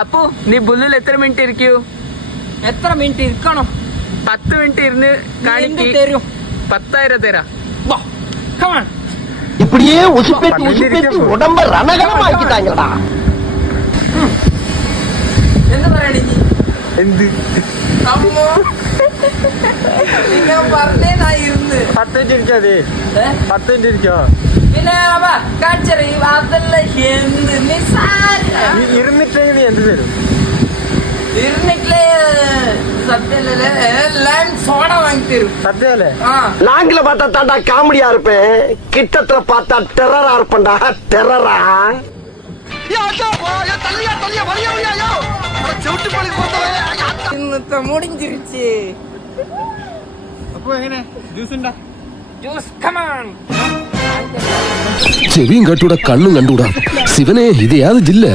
അപ്പോ നീ ബുള്ളിൽ എത്ര മിനിറ്റ് ഇരിക്കൂ? എത്ര മിനിറ്റ് ഇരിക്കണം? 10 മിനിറ്റ് ഇരുന്ന് കാണിക്ക്. തരും 10,000 തരാ. இப்படியே உசுப்பேத்தி உடம்ப ரணகலமாக்கிட்டாங்கடா. എന്താ പറയണേ? എന്ത് അമ്മോ നിങ്ങൾ പറഞ്ഞേ ഞാൻ ഇരുന്ന് 10 മിനിറ്റ് ഇരിക്കാതെ 10 മിനിറ്റ് ഇരിക്കോ? പിന്നെ കാച്ചറി അതല്ല എന്ത് ഇരുന്നിട്ടെങ്കിൽ നീ എന്ത് തരും? ഇരുന്നിട്ടില്ലേ സത്യല്ലേ ലാൻഡ് സോഡ വാങ്ങി തരും. സത്യമല്ലേ? லாங்கில பார்த்தா தாண்டா காமெடியா இருப்பேன், கிட்டத்துல பார்த்தா டெரரா இருப்பேன்டா. டெரரா ഇന്നത്തെ മുടിஞ்சிருச்சு. അപ്പൊ എങ്ങനെ ജ്യൂസ് ഉണ്ടാ? Juice come on. ചെവിയും കണ്ടൂടാ കണ്ണും കണ്ടൂടാ. ശിവനെ ഇത് യാത് ജില്ല.